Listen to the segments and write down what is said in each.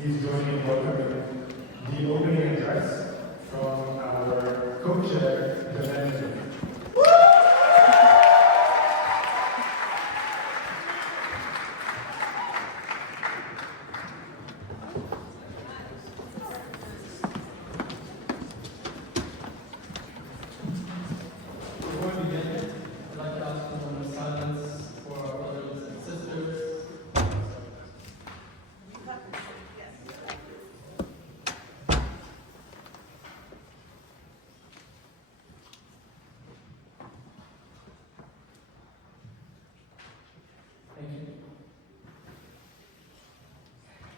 Please join me in welcoming the opening address from our co-chair, Janelle.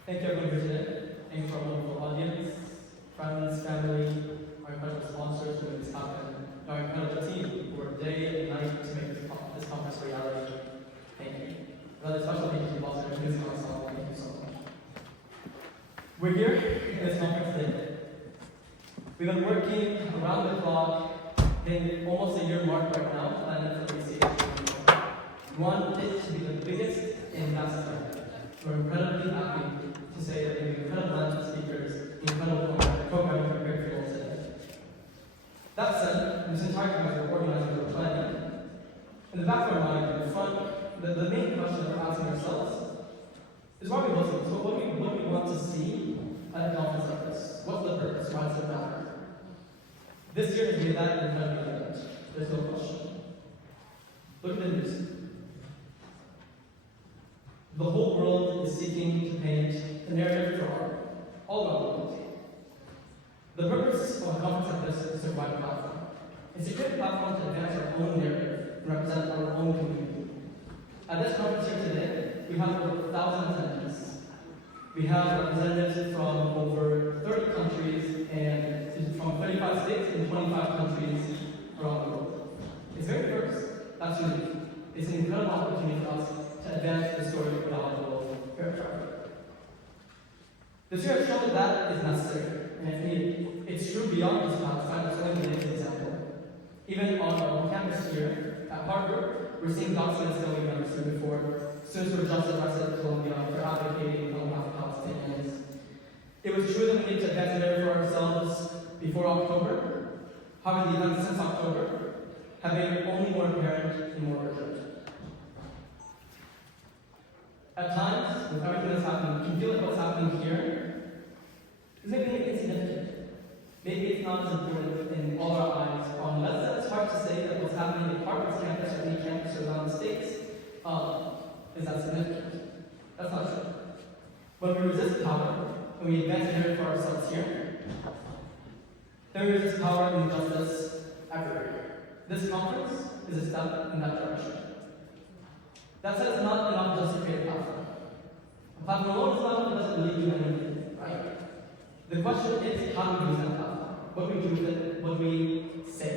Thank you everyone for today. Thank you for our wonderful audience, friends, family, our incredible sponsors who make this happen, and our incredible team who work day and night to make this conference a reality. Thank you. Another special thank you to Boston Music Ensemble. Thank you so much. We're here in this conference today. We've been working around the clock, hitting almost a year mark right now, planning for ACH24. We want it to be the biggest in past time. We're incredibly happy to say that we have incredible lineup of speakers, incredible programming prepared for you all today. That said, this entire time as we're organizing, we're planning, in the back of our mind, in the front, the main question that we're asking ourselves is why are we listening? So what do we want to see at a conference like this? What's the purpose? Why does it matter? This year has made that incredibly evident. There's no question. Look at the news. The whole world is seeking to paint the narrative for art, all around the world. The purpose of a conference like this is to provide a platform. It's a great platform to advance our own narrative and represent our own community. At this conference here today, we have over 1,000 attendees. We have representatives from over 30 countries and from 35 states and 25 countries around the world. It's very diverse. That's unique. It's an incredible opportunity for us to advance the story of knowledgeable heritage. This year has shown that that is necessary and it's needed. It's true beyond just Palestine. It's only the next example. Even on our own campus here at Harvard, we're seeing documents that we've never seen before. Students were just arrested in Colombia for advocating on behalf of Palestinians. It was true that we needed to advance the narrative for ourselves before October. However, the events since October have made it only more apparent and more urgent. At times, with everything that's happening, you can feel like what's happening here is maybe insignificant. Maybe it's not as important in all our eyes. Unless it's hard to say that what's happening at Harvard's campus or any campus around the States is that significant. That's not true. When we resist power, when we advance the narrative for ourselves here, then we resist power and injustice everywhere. This conference is a step in that direction. That said, it's not enough just to create a platform. A platform alone is not enough, it doesn't really do anything, right? The question is, how do we use that platform? What do we do with it? What do we say?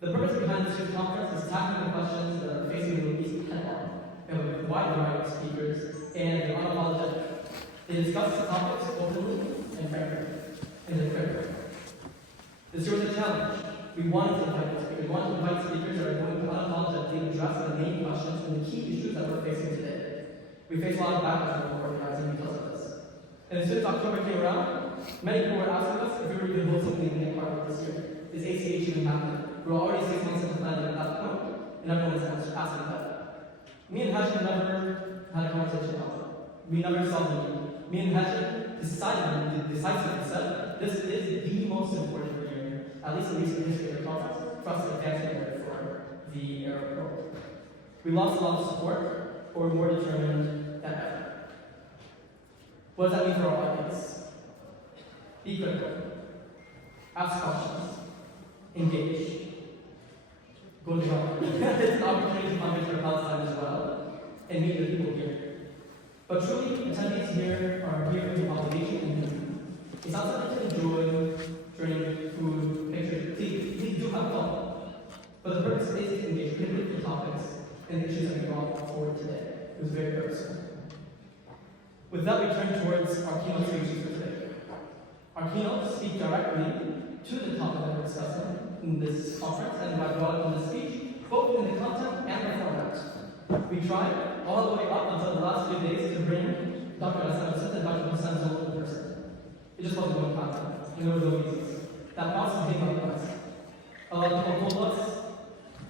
The purpose behind this year's conference is tackling the questions that are facing the Middle East head-on. We have a wide variety of speakers, and they're unapologetic. They discuss the topics openly and frankly, and they're critical. This year was a challenge. We wanted to invite speakers. We wanted to invite speakers that are going to unapologetically address the main questions and the key issues that we're facing today. We face a lot of backlash from organizing because of this. And as soon as October came around, many people were asking us if we were even hosting anything at Harvard this year. Is ACH even happening? We're already 6 months into planning at that point, and everyone was asking that. Me and Hashim never had a conversation about it. We never saw the need. Me and Hashim decisively said, this is the most important year, at least in recent history of the conference, for us to advance the narrative for the Arab world. We lost a lot of support, but we're more determined than ever. What does that mean for our audience? Be critical. Ask questions. Engage. Go to Harvard. It's an opportunity to fundraise for Palestine as well, and meet the people here. But truly, attendees here are here for obligation and duty. It's not something to enjoy, drink, food, pictures. Please do have fun. But the purpose is to engage critically with the topics and the issues that we brought forward today. It was very purposeful. With that, we turn towards our keynote speakers for today. Our keynotes speak directly to the topic that we're discussing in this conference, and I brought up in the speech, both in the content and the format. We tried all the way up until the last few days to bring Dr. Hassan and Dr. Hassan Zol in person. It just wasn't going to happen, and there was no reasons. That process came up us. A lot of people told us,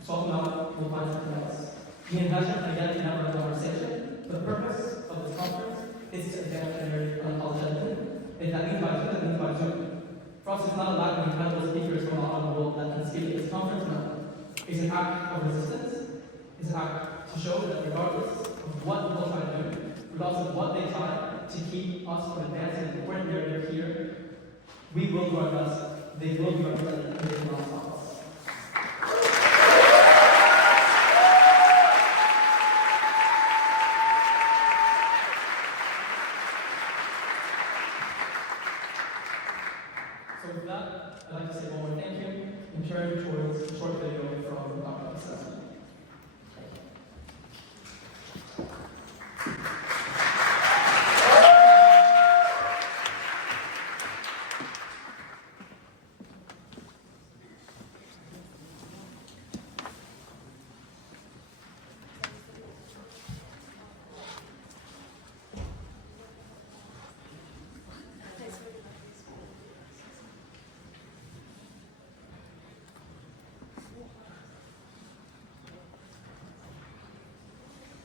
swap them out, we'll find something else. Me and Hashim, again, can have a conversation. The purpose of this conference is to advance the narrative unapologetically. If that means by Zoom, that means by Zoom. For us, it's not a lack of incredible speakers from all around the world that can speak at this conference now. It's an act of resistance. It's an act to show that regardless of what people try to do, regardless of what they try to keep us from advancing the important narrative here, we will do our best. They will be represented, and they will not stop us. So with that, I'd like to say one more thank you and turn towards a short video from Dr. Hassan.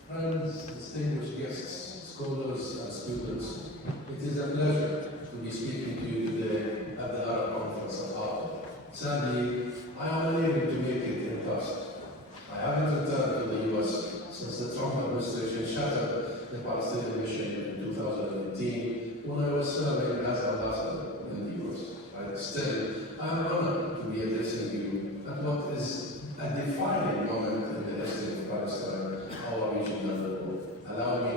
Friends, distinguished guests, scholars, and students, it is a pleasure to be speaking to you I'm honored to be addressing you at what is a defining moment in the history of Palestine, our regional group. Allow me,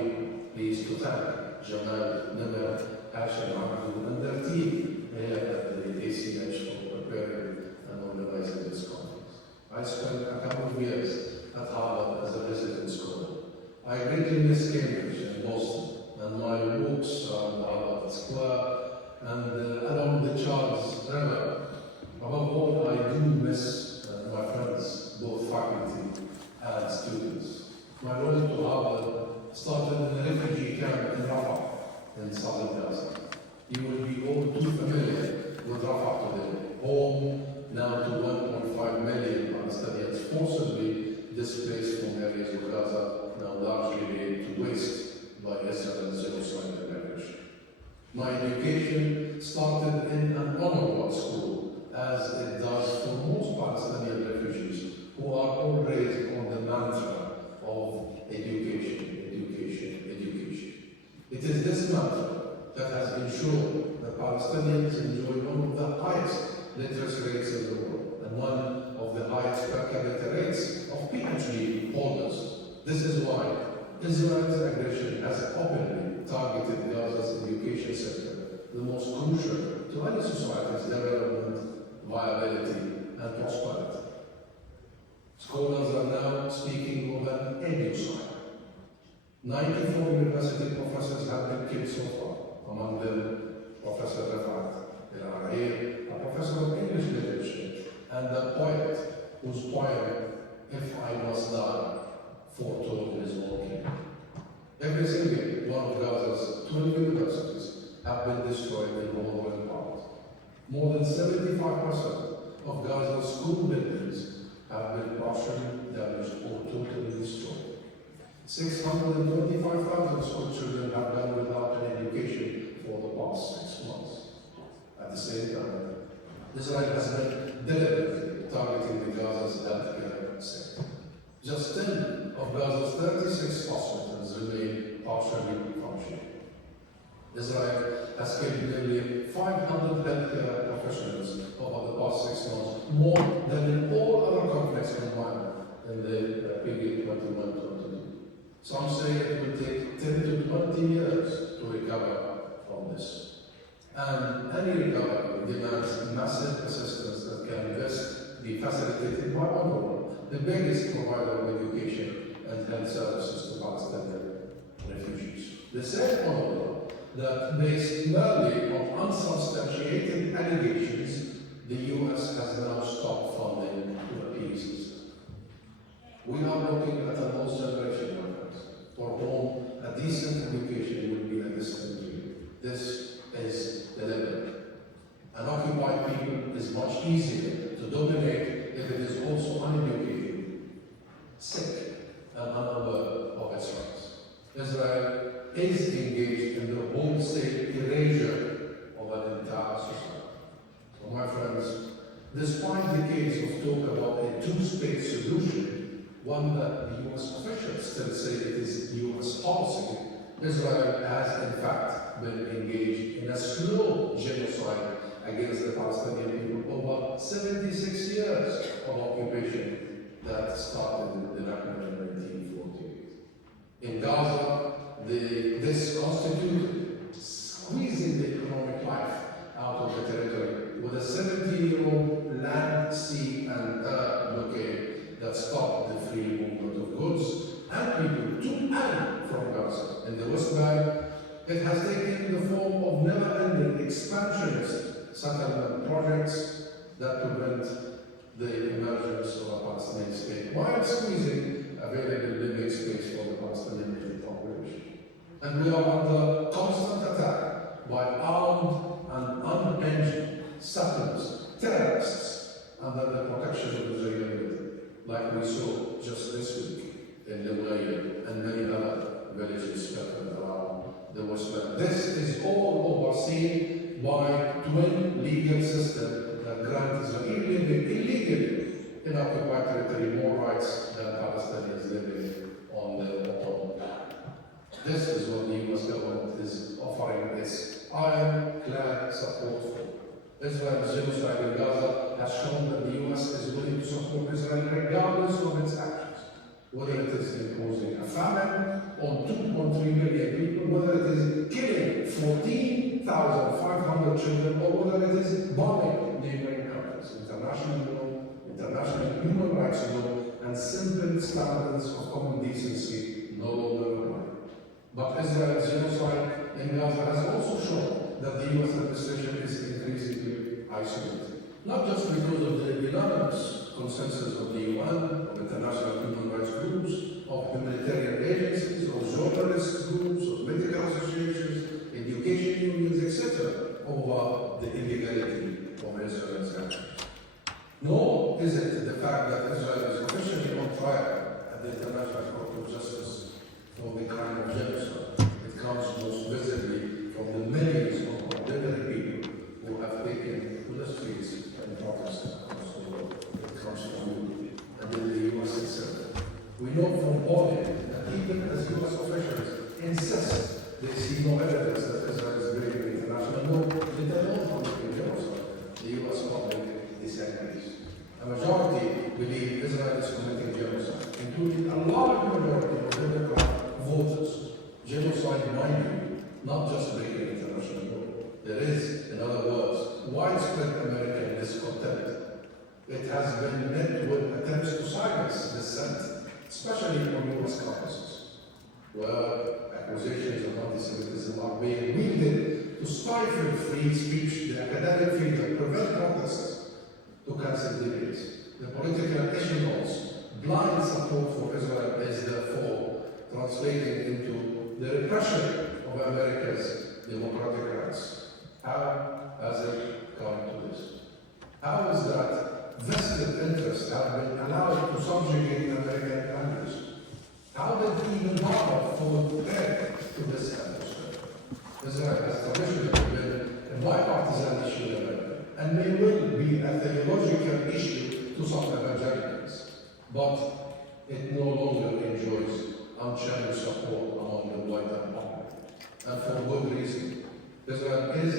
please, to thank Jamal, Nimr, Hashim, Abdul, and their team here at the ACH for preparing and organizing this conference. I spent a couple of years at Harvard as a resident scholar. I greatly miss Cambridge and Boston, and my walks around Harvard Square and along the Charles River. Above all, I do miss my friends, both faculty and students. My road to Harvard started in a refugee camp in Rafah, in southern Gaza. You will be all too familiar with Rafah today, home now to 1.5 million Palestinians forcibly displaced from areas of Gaza, now largely laid to waste by Israel's genocide and aggression. My education started in an honorable school, as it does for most Palestinian refugees who are all raised on the mantra of education, education, education. It is this mantra that has ensured that Palestinians enjoy one of the highest literacy rates in the world and one of the highest per capita rates of PhD holders. This is why Israel's aggression has openly targeted Gaza's education sector, the most crucial to any society's development, viability, and prosperity. Scholars are now speaking of an edu-side. 94 university professors have been killed so far, among them Professor Rafat El-Arair, a professor of English literature, and a poet whose poem, If I Must Die, foretold his own king. Every single one of Gaza's 12 universities have been destroyed in whole or in part. More than 75% of Gaza's school buildings have been partially damaged or totally destroyed. 625,000 school children have gone without an education for the past 6 months. At the same time, Israel has been deliberately targeting the Gaza's healthcare sector. Just 10 of Gaza's 36 hospitals remain partially functioning. Israel has killed nearly 500 healthcare professionals over the past 6 months, more than in all other conflicts combined in the period 21-22. Some say it will take 10 to 20 years to recover from this. And any recovery demands massive assistance that can best be facilitated by UNRWA, the biggest provider of education and health services to Palestinian refugees. The same UNRWA that, based merely on unsubstantiated allegations, the US has now stopped funding to the peace system. We are looking at a lost generation, my friends, for whom a decent education will be a distant dream. This is deliberate. An occupied people is much easier to dominate if it is also uneducated, sick, and unaware of its rights. Israel is engaged in the wholesale erasure of an entire society. So, my friends, despite decades of talk about a two-state solution, one that the US officials still say it is US policy, Israel has in fact been engaged in a slow genocide against the Palestinian people over 76 years of occupation that started in the Nakba in 1948. In Gaza, this constituted squeezing the economic life out of the territory with a 70-year-old land, sea, and air blockade that stopped the free movement of goods and people to and from Gaza. In the West Bank, it has taken the form of never-ending expansionist settlement projects that prevent the emergence of a Palestinian state while squeezing available living space for the Palestinian native population. And we are under constant attack by armed and unhinged settlers, terrorists, under the protection of Israeli military, like we saw just this week in Lebanon and many other villages scattered around the West Bank. This is all overseen by twin legal system that grant Israel living illegally in occupied territory more rights than Palestinians living on their own land. This is what the US government is offering its ironclad support for. Israel's genocide in Gaza has shown that the U.S. is willing to support Israel regardless of its actions, whether it is imposing a famine on 2.3 million people, whether it is killing 14,500 children, or whether it is bombing neighboring countries. International law, international human rights law, and simple standards of common decency no longer apply. But Israel's genocide in Gaza has also shown that the U.S. administration is increasingly isolated. Not just because of the unanimous consensus of the UN, of international human rights groups, of humanitarian agencies, of journalist groups, of medical associations, education unions, etc., over the illegality of Israel's actions. Nor is it the fact that Israel is officially on trial at the International Court of Justice for the crime of genocide. It comes most visibly from the millions of ordinary people who have taken to the streets and protested across the world. It comes from you and in the U.S. itself. We know from audit that even as U.S. officials insist they see no evidence that Israel is breaking international law, they don't want to genocide. The U.S. public disagrees. A majority believe Israel is committing genocide, including a large majority of Democrat voters. Genocide, mind you, not just breaking international law. There is, in other words, widespread American discontent. It has been met with attempts to silence dissent, especially on U.S. campuses, where accusations of anti-Semitism are being wielded to stifle free speech, the academic field, and prevent protests, to cancel debates. The political echelons' blind support for Israel is therefore translating into the repression of America's democratic rights. How has it come to this? How is that vested interests have been allowed to subjugate American values? How did even Harvard fall prey to this atmosphere? Israel has traditionally been a bipartisan issue in America, and may well be a theological issue to some evangelicals, but it no longer enjoys unchallenged support among the wider public, and for good reason. Israel is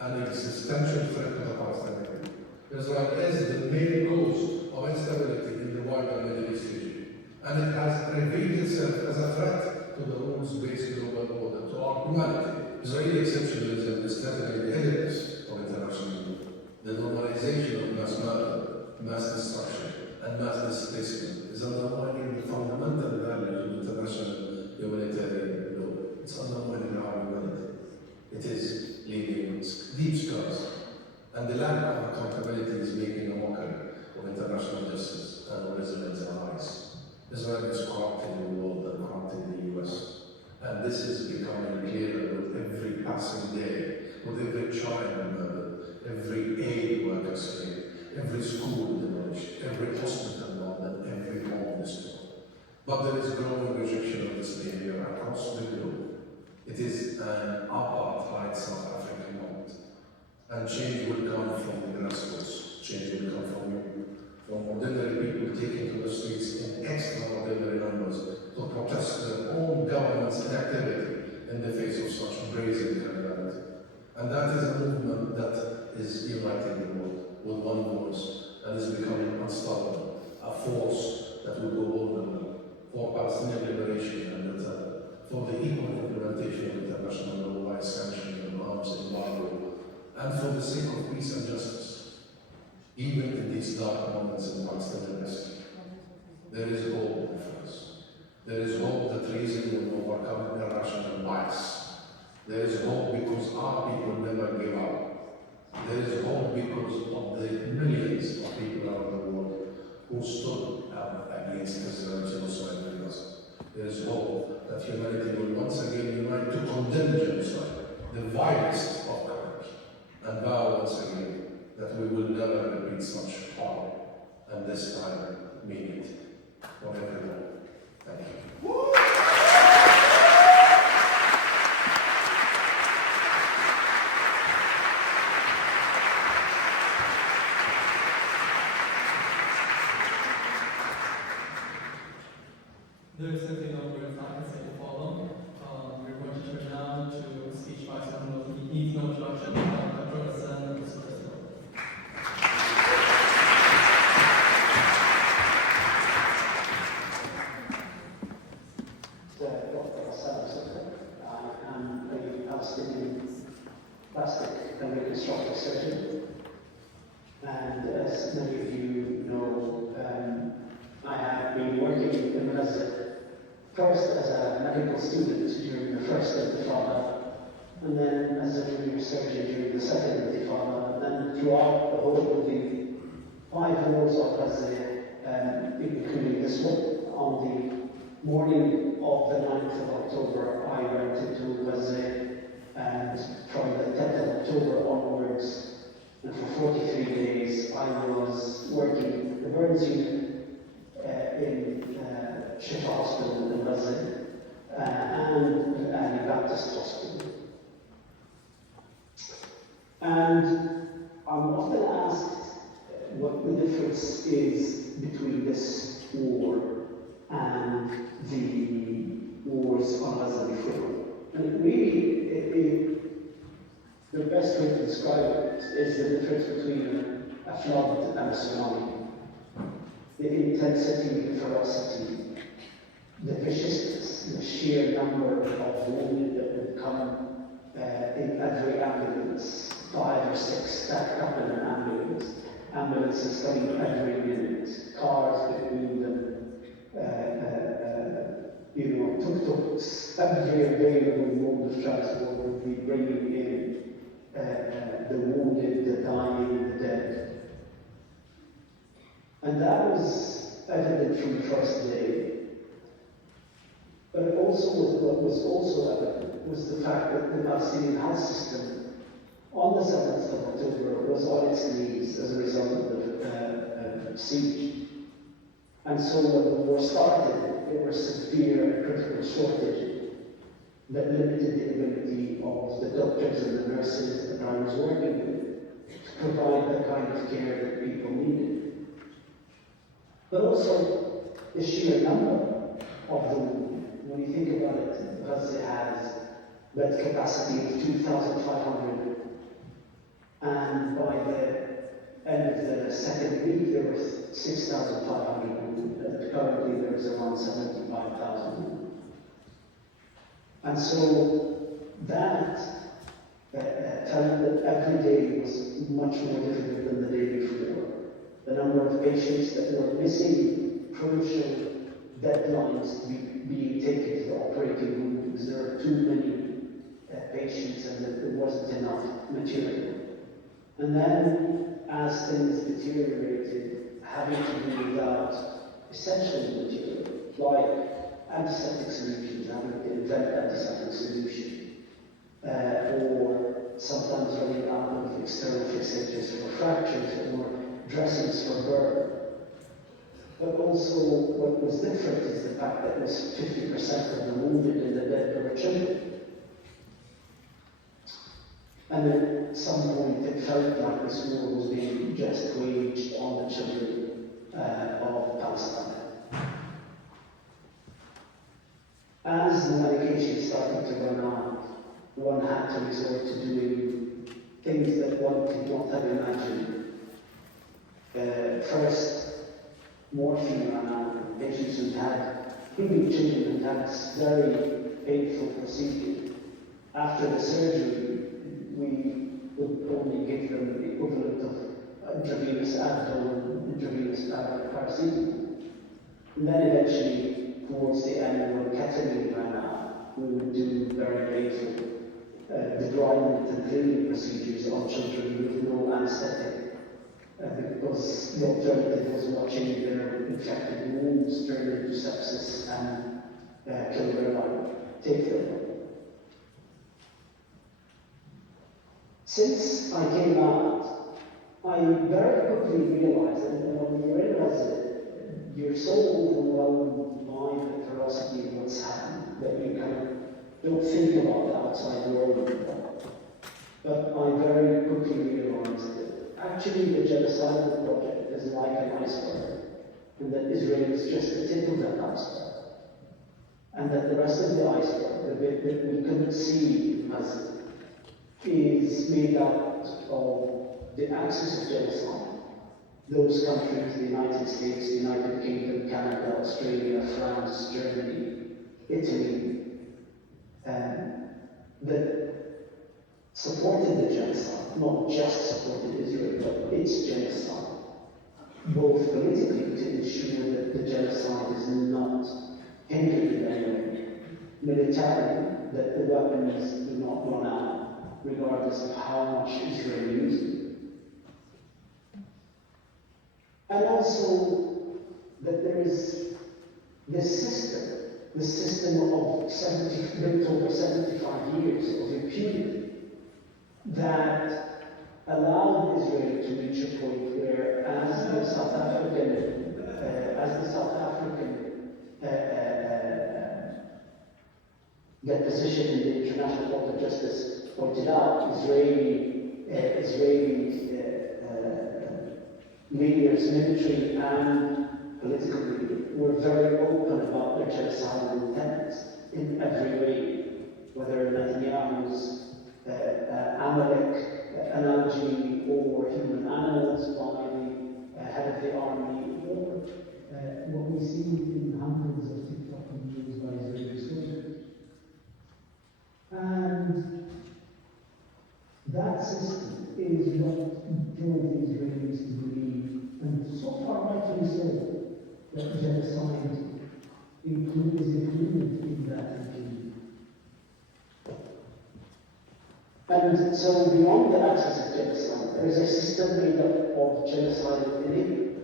an existential threat to the Palestinian people. Israel is the main cause of instability in the wider Middle East region, and it has revealed itself as a threat to the rules-based global order, to our humanity. Israeli exceptionalism is threatening the evidence of international law, the normalization of mass murder, mass destruction, and mass displacement is undermining the fundamental values of international humanitarian law. It's undermining our humanity. It is leaving deep scars, and the lack of accountability is making a mockery of international justice and of Israel's allies. Israel is corrupting the world and corrupting the U.S., and this is becoming clearer with every passing day, with every child murdered, every aid worker slain, every school demolished, every hospital bombed, and every home destroyed. But there is growing rejection of this behavior across the globe. It is an apartheid South African moment. And change will come from the grassroots. Change will come from you. From ordinary people taking to the streets in extraordinary numbers to protest their own government's inactivity in the face of such brazen criminality. And that is a movement that is uniting the world with one voice and is becoming unstoppable, a force that will go all the way for Palestinian liberation and return, for the equal implementation of international law by sanctions and arms embargo, and for the sake of peace and justice. Even in these dark moments in Palestinian history, there is hope for us. There is hope that reason will overcome irrational bias. There is hope because our people never give up. There is hope because of the millions of people around the world who stood up against Israel's genocide in Gaza. There is hope that humanity will once again unite to condemn genocide, the vilest of crimes, and vow once again that we will never repeat such horror, and this time mean it for everyone. Thank you. There is simply no words I can say to follow. We're going to turn now to speech by someone who needs no introduction. Dr. Hassan is first. medical student during the first intifada, and then as a junior surgeon during the second intifada, and then throughout the whole of the 5 wars of Gaza, including this one. On the morning of the 9th of October, I went into Gaza, and from the 10th of October onwards, and for 43 days, I was working the burns unit in Shifa Hospital in Gaza and Ali Baptist Hospital. And I'm often asked what the difference is between this war and the wars on Gaza before. And really, the best way to describe it is the difference between a flood and a tsunami. The intensity, the ferocity, the viciousness, the sheer number of wounded that would come in every ambulance, 5 or 6 stacked up in an ambulance. Ambulances coming every minute, cars between them, tuk-tuks, every available mode of transport would be bringing in the wounded, the dying, the dead. And that was evident from the first day. But what was also evident was the fact that the Palestinian health system on the 7th of October was on its knees as a result of the siege. And so when the war started, there was severe and critical shortage that limited the ability of the doctors and the nurses that I was working with to provide the kind of care that people needed. But also the sheer number of the wounded. When you think about it, Gaza has bed capacity of 2,500. And by the end of the second week, there were 6,500 wounded, and currently there is around 75,000 wounded. And so that felt that every day was much more difficult than the day before. The number of patients that were missing crucial deadlines being taken to the operating room because there are too many patients and there wasn't enough material. And then, as things deteriorated, having to do without essential material, like antiseptic solutions, having to invent antiseptic solution, or sometimes running out of external fixators for fractures or dressings for burn. But also, what was different is the fact that it was 50% of the wounded and the dead were children. And at some point, it felt like this war was being just waged on the children of Palestine. As the medication started to run out, one had to resort to doing things that one could not have imagined. First, morphine ran out. Patients who had, including children, who had very painful procedure. After the surgery, we would only give them the equivalent of intravenous Advil, intravenous paracetamol. And then eventually, towards the end, when ketamine ran out, we would do very painful debridement and cleaning procedures on children with no anesthetic, because the alternative was watching their infected wounds turn into sepsis and kill their life, take their life. Since I came out, I very quickly realized that when you realize it, you're so overwhelmed by the ferocity of what's happened that you kind of don't think about the outside world. But I very quickly realized that actually the genocidal project is like an iceberg, and that Israel is just the tip of that iceberg. And that the rest of the iceberg, the bit that we couldn't see as is made up of the axis of genocide. Those countries, the United States, the United Kingdom, Canada, Australia, France, Germany, Italy, that supported the genocide, not just supported Israel, but its genocide, both politically to ensure that the genocide is not hindered in any way, militarily that the weapons do not run out, regardless of how much Israel uses. And also that there is this system of 70, built over 75 years of impunity that allowed Israel to reach a point where, as the South African deposition in the International Court of Justice pointed out, Israeli leaders, military and political leaders, were very open about their genocidal intents in every way, whether Netanyahu's Amalek analogy or human animals by the head of the army, or what we see in hundreds of TikTok videos by Israeli soldiers. And that system is what drove the Israelis to believe, and so far rightfully so, that genocide is included in that regime. And so beyond the axis of genocide, there is a system made up of genocidal enablers.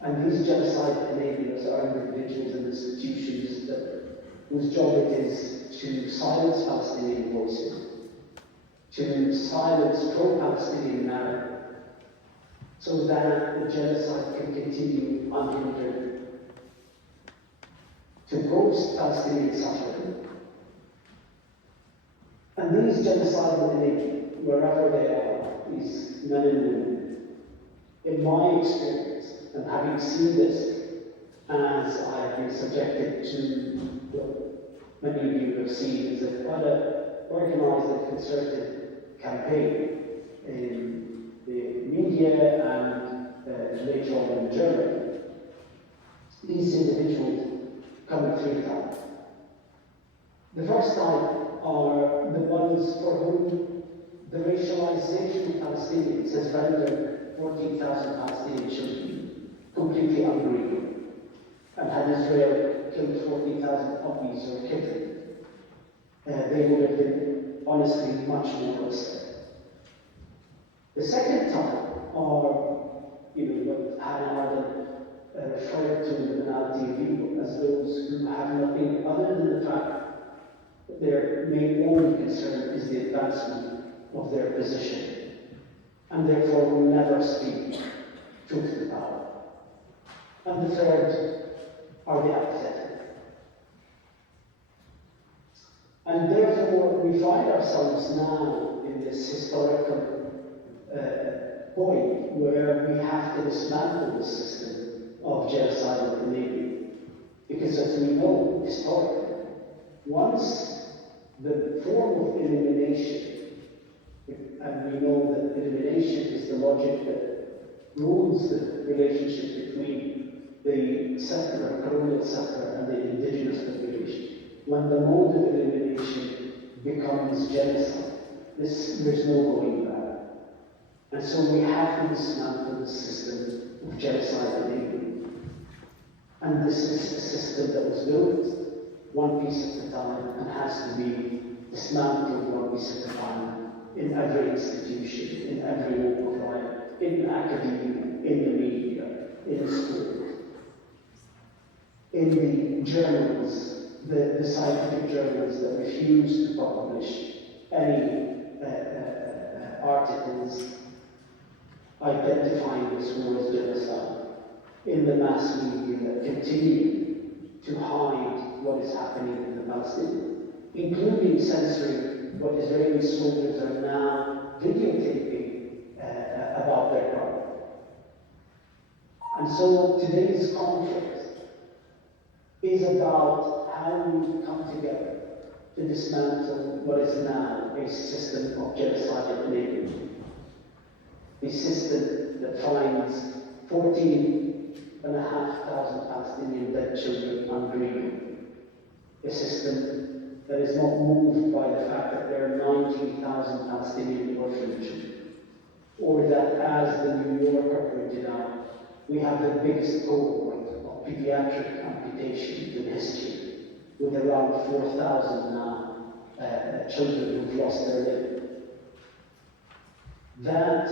And these genocidal enablers are individuals and institutions whose job it is to silence Palestinian voices, to silence pro-Palestinian narrative, so that the genocide can continue unhindered, to boast Palestinian suffering. And these genocidal enablers, wherever they are, these men and women, in my experience, and having seen this as I have been subjected to what many of you have seen, is quite an organized and concerted campaign in the media and later on in Germany. These individuals come in three types. The first type are the ones for whom the racialization of Palestinians has rendered 14,000 Palestinian children completely unreal, and had Israel killed 14,000 puppies or kittens, they would have been honestly much more upset. The second type are, what Hannah Arendt referred to in the banality of evil, as those who have nothing other than the fact that their main only concern is the advancement of their position, and therefore will never speak truth to power. And the third are the apathetic. And therefore we find ourselves now in this historical point where we have to dismantle the system of genocidal enabling. Because as we know historically, once the form of elimination, and we know that elimination is the logic that rules the relationship between the settler, colonial settler, and the indigenous population. When the mode of elimination becomes genocide, there's no going back. And so we have to dismantle the system of genocide enabling. And this is a system that was built one piece at a time and has to be dismantled one piece at a time in every institution, in every walk of life, in academia, in the media, in sport, in the journals, the scientific journals that refuse to publish any articles identifying this war as genocide, in the mass media that continue to hide what is happening in the Palestinian, including censoring what Israeli soldiers are now videotaping about their crime. And so today's conflict is about how we come together to dismantle what is now a system of genocidal enabling. A system that finds 14,500 Palestinian dead children ungrieved. A system that is not moved by the fact that there are 19,000 Palestinian orphan children, or that, as the New Yorker pointed out, we have the biggest cohort of pediatric amputations in history, with around 4,000 now children who've lost their limb. That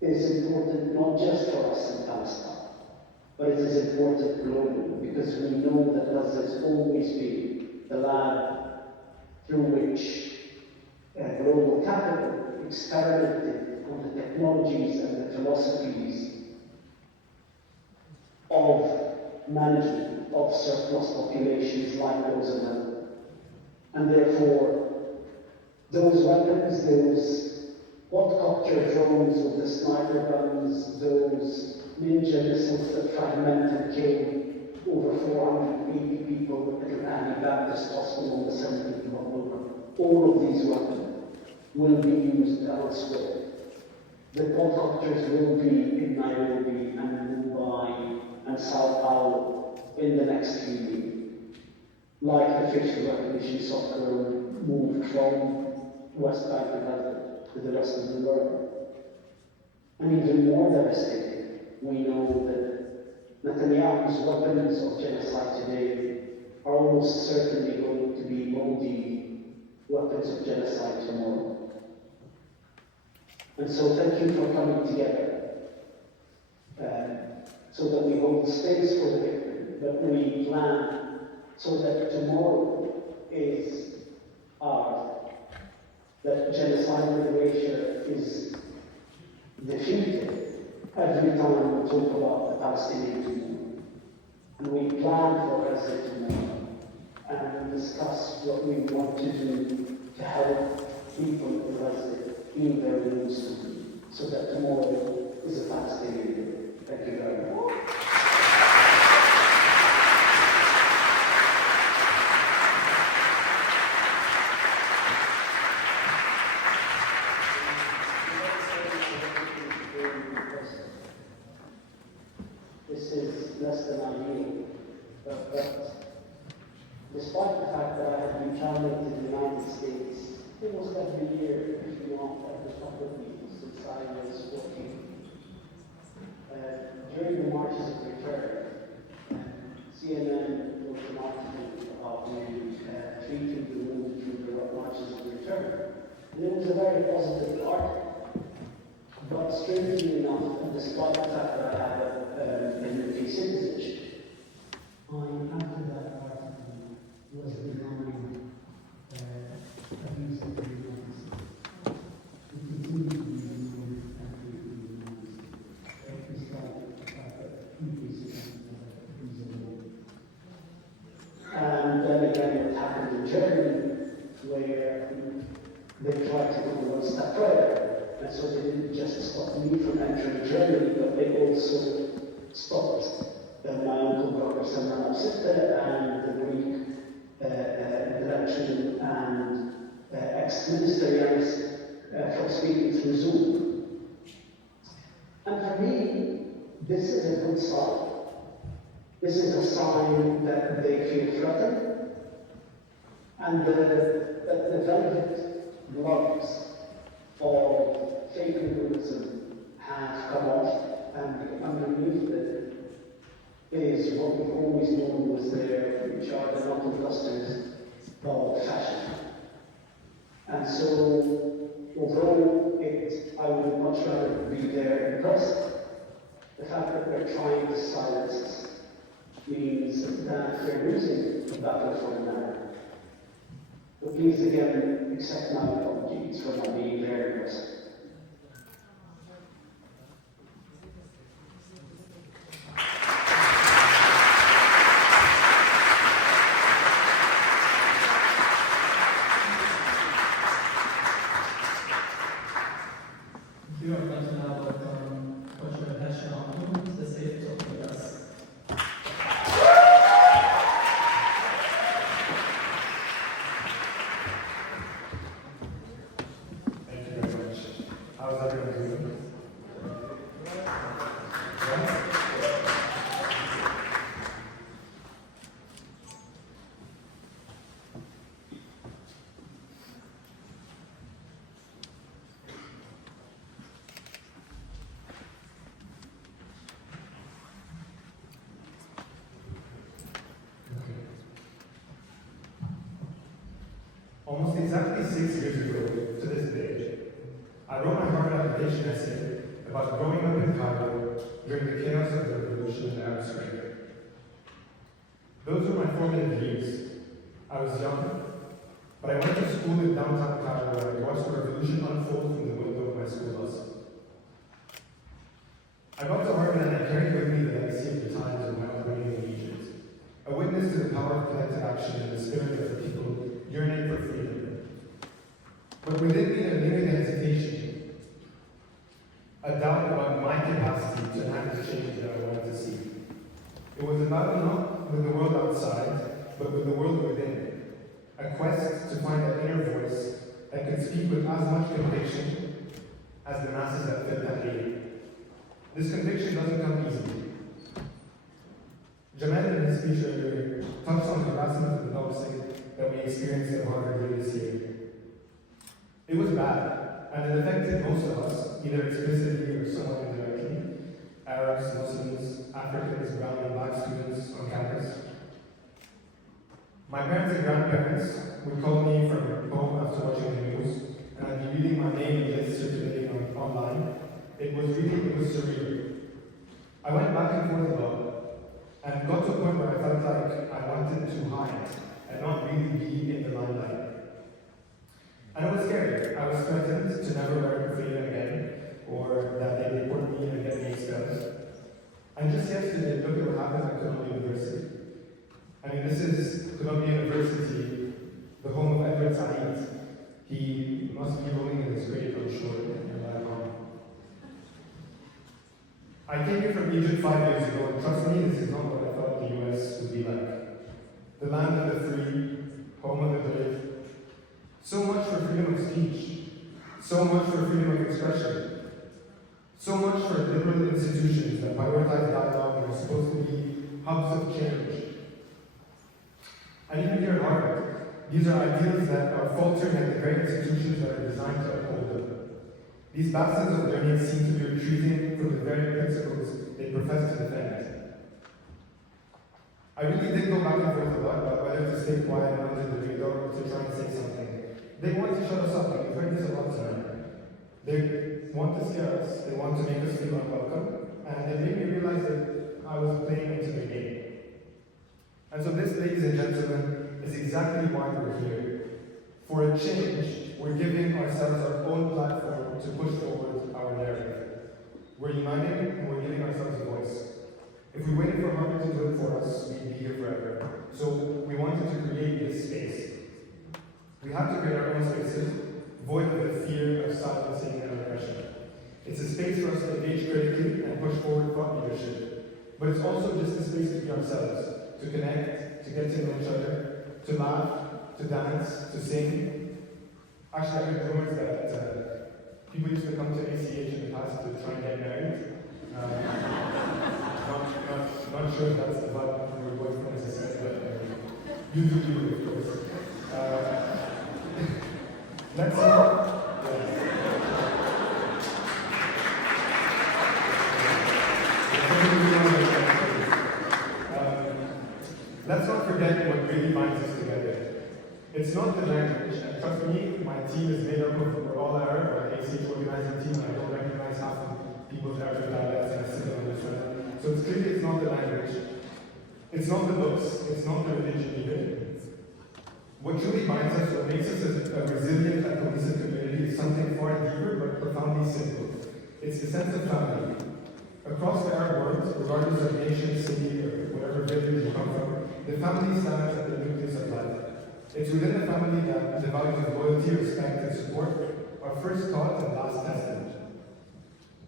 is important not just for us in Palestine, but it is important globally, because we know that Gaza has always been the lab through which global capital experimented on the technologies and the philosophies of management of surplus populations like those in Lebanon. And therefore, those weapons, those quadcopter drones with the sniper guns, those ninja missiles that fragment and kill over 480 people at an Anabaptist hospital on the 17th of October, all of these weapons will be used elsewhere. The quadcopters will be in Nairobi and Mumbai and Sao Paulo in the next few weeks, like the facial recognition software moved from West Bank and Gaza to the rest of the world. And even more devastating, we know that Netanyahu's weapons of genocide today are almost certainly going to be Modi weapons of genocide tomorrow. And so thank you for coming together so that we hold space for the victim, that we plan so that tomorrow is ours, that genocidal erasure is defeated every time we talk about the Palestinian community. And we plan for Gaza tomorrow and discuss what we want to do to help people in Gaza heal their wounds, so that tomorrow is a Palestinian day. Thank you very much. This is less than ideal, but despite the fact that I have been traveling to the United States almost every year, if you want, every couple of weeks since I was working, during the marches of return, CNN wrote an article about me treating the wounded through the marches of return. And it was a very positive article. But strangely enough, and despite the fact that I have a UK citizenship, after that article was benign abuse of human rights. It continued to be benign country of human rights, despite the fact that UK citizens abuse of law. And then again, what happened in Germany, where they tried to go one step further. And so they didn't just stop me from entering Germany, but they also stopped my uncle Dr. Salman Sitta and the Greek intellectual and ex-minister Yanis from speaking through Zoom. And for me, this is a good sign. This is a sign that they feel threatened and that the velvet gloves of fake liberalism have come off, and underneath it is what we've always known was there, which are the knuckle dusters of fashion. And so, although I would much rather be there in person, the fact that they're trying to silence us means that they're losing the battle for the narrative. But please again accept my apologies for not being there in person. You are going to now welcome Coach Hesha to the stage of the US. Thank you very much. How's everyone doing? exactly 6 years ago to this day, I wrote my Harvard application essay about growing up in Cairo during the chaos of the revolution in the Arab Spring. Those were my formative years. I was young, but I went to school in downtown Cairo where I watched the revolution unfold from the window of my school bus. I got to Harvard and I carried with me the legacy of the times of my upbringing in Egypt, a witness to the power of collective action and the spirit of the people yearning for freedom. But within me there lingered a hesitation, a doubt about my capacity to enact the change that I wanted to see. It was about not with the world outside, but with the world within, a quest to find that inner voice that could speak with as much conviction as the masses that felt that need. This conviction doesn't come easily. Jamal in his speech earlier touched on the harassment and doxing that we experienced at Harvard earlier this year. It was bad, and it affected most of us, either explicitly or somewhat indirectly: Arabs, Muslims, Africans, brown and black students on campus. My parents and grandparents would call me from home after watching the news, and I'd be reading my name and lists circulating online. It was surreal. I went back and forth a lot, and got to a point where I felt like I wanted to hide and not really be in the limelight. And it was scary. I was threatened to never wear freedom again, or that they deport me and get me expelled. And just yesterday, look at what happened at Columbia University. I mean, this is Columbia University, the home of Edward Said. He must be rolling in his grave, I'm sure, in that home. I came here from Egypt 5 years ago, and trust me, this is not what I thought the US would be like. The land of the free, home of the brave. So much for freedom of speech, so much for freedom of expression, so much for liberal institutions that prioritize dialogue and are supposed to be hubs of change. And even here at Harvard, these are ideals that are faltering at the very institutions that are designed to uphold them. These bastions of learning seem to be retreating from the very principles they profess to defend. I really did go back and forth a lot about whether to stay quiet and under the radar or to try and say something. They want to shut us up, and we've heard this a lot tonight. They want to scare us, they want to make us feel unwelcome, and they made me realize that I was playing into the game. And so this, ladies and gentlemen, is exactly why we're here. For a change, we're giving ourselves our own platform to push forward our narrative. We're uniting and we're giving ourselves a voice. If we waited for Harvard to do it for us, we'd be here forever. So we wanted to create this space. We have to create our own spaces, void of the fear of silencing and oppression. It's a space for us to engage critically and push forward thought leadership. But it's also just a space to be ourselves, to connect, to get to know each other, to laugh, to dance, to sing. Actually, I heard rumors that people used to come to ACH in the past to try and get married. Not sure if that's the vibe from your boyfriend, as I said, but you do you, of course. Let's let's not forget what really binds us together. It's not the language, and trust me, my team is made up of, we're all Arab, our ACH organizing team, and I don't recognize half of people's Arabic dialects, and I still don't understand. So it's clearly it's not the language, it's not the books, it's not the religion either. What truly binds us, what makes us a resilient and cohesive community is something far deeper but profoundly simple. It's the sense of family. Across the Arab world, regardless of nation, city, or whatever village you come from, the family stands at the nucleus of life. It's within the family that the values of loyalty, respect, and support are first taught and last tested.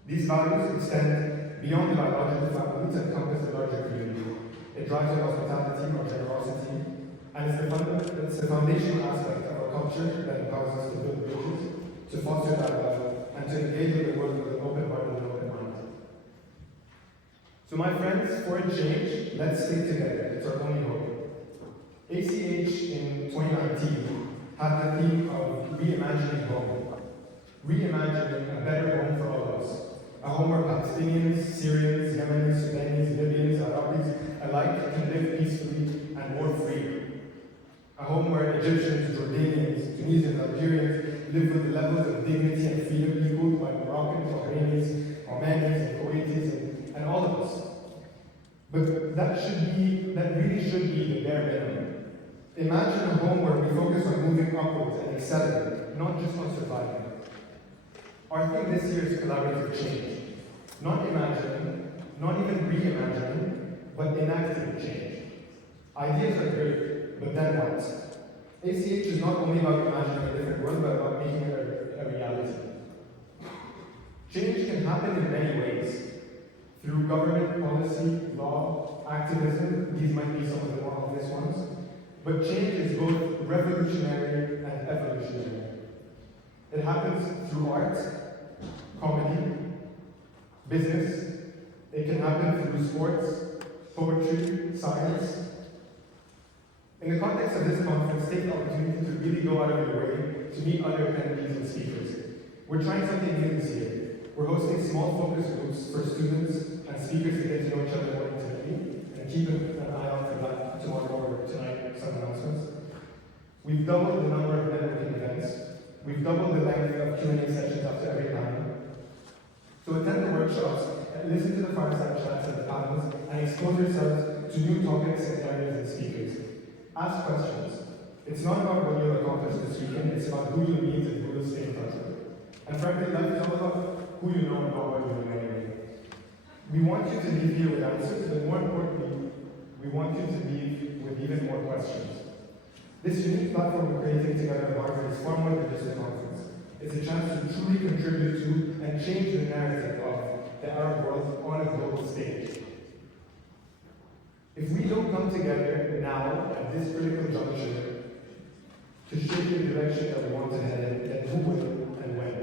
These values extend beyond the biological family to encompass the larger community. It drives our hospitality, our generosity, and it's the foundational aspect of our culture that empowers us to build bridges, to foster dialogue, and to engage with the world with an open heart and an open mind. So my friends, for a change, let's stay together. It's our only hope. ACH in 2019 had the theme of reimagining home. Reimagining a better home for all of us. A home where Palestinians, Syrians, Yemenis, Sudanese, Libyans, Arabis alike can live peacefully and more freely. A home where Egyptians, Jordanians, Tunisians, that really should be the bare minimum. Imagine a home where we focus on moving upwards and excelling, not just on surviving. Our theme this year is collaborative change. Not imagining, not even reimagining, but enacting change. Ideas are great, but then what? ACH is not only about imagining a different world, but about making it a reality. Change can happen in many ways. Through government policy, law, activism, these might be some of the more obvious ones. But change is both revolutionary and evolutionary. It happens through art, comedy, business. It can happen through sports, poetry, science. In the context of this conference, take the opportunity to really go out of your way to meet other attendees and speakers. We're trying something new this year. We're hosting small focus groups for students and speakers to get to know each other more intimately, and keep an eye out for that tomorrow or tonight, some announcements. We've doubled the number of networking events. We've doubled the length of Q&A sessions up to every time. So attend the workshops, listen to the fireside chats and the panels, and expose yourselves to new topics and areas and speakers. Ask questions. It's not about what you'll accomplish this weekend, it's about who you'll meet and who you'll stay in touch with. And frankly, life is all about who you know and not what you know anyway. We want you to leave here with answers, but more importantly, we want you to leave with even more questions. This unique platform we're creating together at Harvard is far more than just a conference. It's a chance to truly contribute to and change the narrative of the Arab world on a global stage. If we don't come together now at this critical juncture to shape the direction that we want to head in, then who will and when?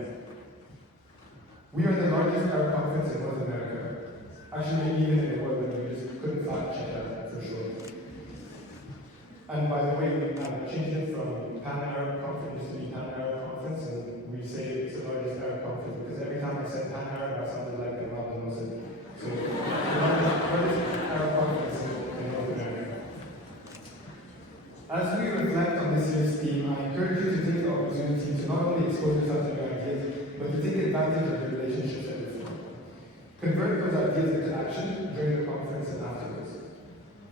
We are the largest Arab conference in North America. Actually, even in the world, we just couldn't fact check that for sure. And by the way, we changed it from Pan-Arab Conference to be Pan-Arab Conference, and we say it's the largest Arab conference because every time I said Pan-Arab, I sounded like the Arab Muslim. So, the largest Arab conference in North America. As we reflect on this year's theme, I encourage you to take the opportunity to not only expose yourself to new ideas, but to take advantage of the relationships that you form. Convert those ideas into action during the conference and afterwards.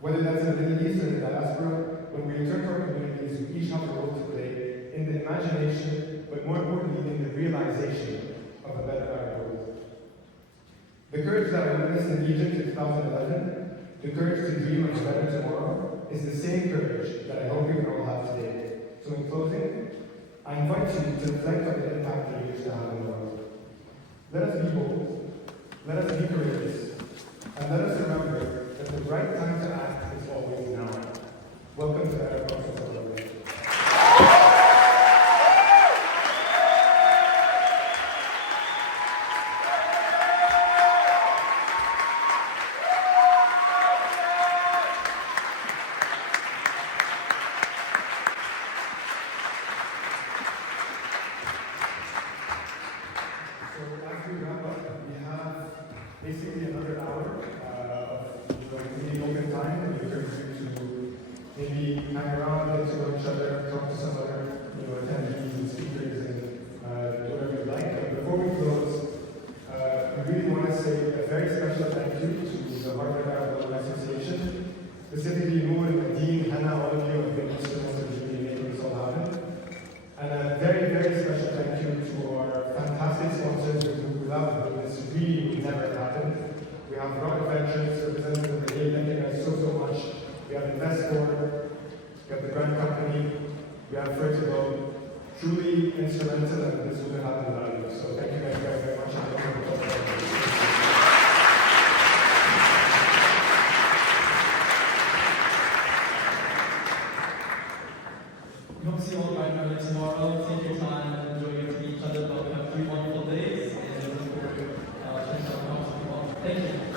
Whether that's in the Middle East or the diaspora, when we return to our communities, we each have a role to play in the imagination, but more importantly, in the realization of a better Arab world. The courage that I witnessed in Egypt in 2011, the courage to dream of a better tomorrow, is the same courage that I hope we can all have today. So in closing, I invite you to reflect on the impact that you wish to have in the world. Let us be bold, let us be courageous, and let us remember that the right time to act is always now. Welcome to the Arab Conference of London. Basically another hour of really open time, and we encourage you to maybe hang around, get to know each other, talk to some other attendees and speakers and whatever you'd like. But before we close, we really want to say a very special thank you to the Harvard Arab Alumni Association, specifically Noor and Dean, Hannah, all of you have been instrumental in really making this all happen. And a very, very special thank you to our fantastic sponsors without whom this really would never have happened. We have Rocket Ventures, representative of the thank you guys so much. We have Investor, we have the Grant Company, we have Vertigo. Truly instrumental, and this wouldn't have happened without you. So thank you guys very much. We hope to see you all bright and early tomorrow. Take your time and enjoy getting to meet each other. But we have 3 wonderful days, and we look forward to checking out the conference tomorrow. Thank you.